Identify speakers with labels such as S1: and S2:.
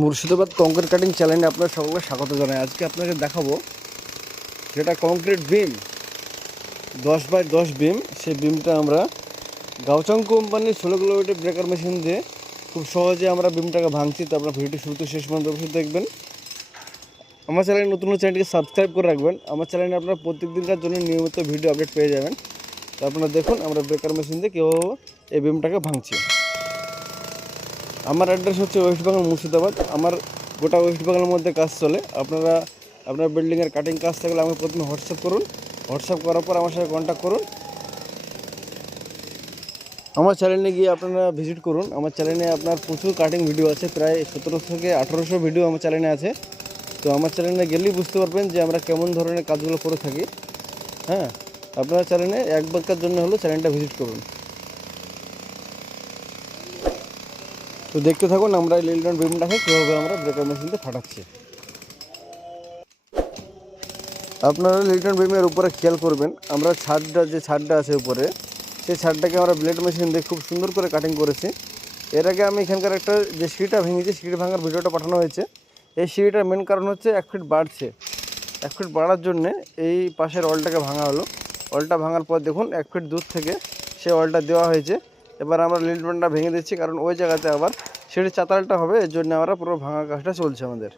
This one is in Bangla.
S1: মুর্শিদাবাদ কংক্রিট কাটিং চ্যানেলে আপনার সকলকে স্বাগত জানাই। আজকে আপনাকে দেখাবো যেটা কংক্রিট বিম, দশ বাই দশ বিম। সেই বিমটা আমরা গাউচং কোম্পানির ষোলো কিলোমিটার ব্রেকার মেশিন দিয়ে খুব সহজে আমরা বিমটাকে ভাঙছি। তো আপনার ভিডিওটি শুরুতে শেষ পর্যন্ত অবশ্যই দেখবেন। আমার চ্যানেল নতুন চ্যানেলটিকে সাবস্ক্রাইব করে রাখবেন। আমার চ্যানেলে আপনার প্রত্যেক দিনকার জন্য নিয়মিত ভিডিও আপডেট পেয়ে যাবেন। তো আপনারা দেখুন আমরা ব্রেকার মেশিন দিয়ে কীভাবে এই বিমটাকে ভাঙছি। আমার অ্যাড্রেস হচ্ছে ওয়েস্ট বেঙ্গল মুর্শিদাবাদ। আমার গোটা ওয়েস্ট বেঙ্গলের মধ্যে কাজ চলে। আপনারা, আপনার বিল্ডিংয়ের কাটিং কাজ থাকলে আমাকে প্রথমে হোয়াটসঅ্যাপ করুন। হোয়াটসঅ্যাপ করার পর আমার সাথে কন্ট্যাক্ট করুন। আমার চ্যানেলে গিয়ে আপনারা ভিজিট করুন। আমার চ্যানেলে আপনার প্রচুর কাটিং ভিডিও আছে। প্রায় সতেরো থেকে আঠারোশো ভিডিও আমার চ্যানেলে আছে। তো আমার চ্যানেলে গেলেই বুঝতে পারবেন যে আমরা কেমন ধরনের কাজগুলো করে থাকি। হ্যাঁ আপনার চ্যানেলে একবারকার জন্য হলেও চ্যানেলটা ভিজিট করুন। তো দেখতে থাকুন আমরা এই লিলটন বিমটাকে কীভাবে আমরা ব্রেকার মেশিনতে ফাটাচ্ছি। আপনারা লিলটন বিমের উপরে খেয়াল করবেন, আমরা ছাদটা, যে ছাদটা আছে উপরে, সেই ছাদটাকে আমরা ব্লেড মেশিন দিয়ে খুব সুন্দর করে কাটিং করেছি। এর আগে আমি এখানকার একটা যে সিঁড়িটা ভেঙেছি সিঁড়ি ভাঙার ভিডিওটা পাঠানো হয়েছে। এই সিঁড়িটার মেন কারণ হচ্ছে এক ফিট বাড়ছে। এক ফিট বাড়ার জন্যে এই পাশের অলটাকে ভাঙা হলো। অলটা ভাঙার পর দেখুন, এক ফিট দূর থেকে সে অলটা দেওয়া হয়েছে। এবার আমরা লিলটনটা ভেঙে দিচ্ছি, কারণ ওই জায়গাতে আবার সেটি চাতালটা হবে, এর জন্য আমরা পুরো ভাঙা কাজটা চলছে আমাদের।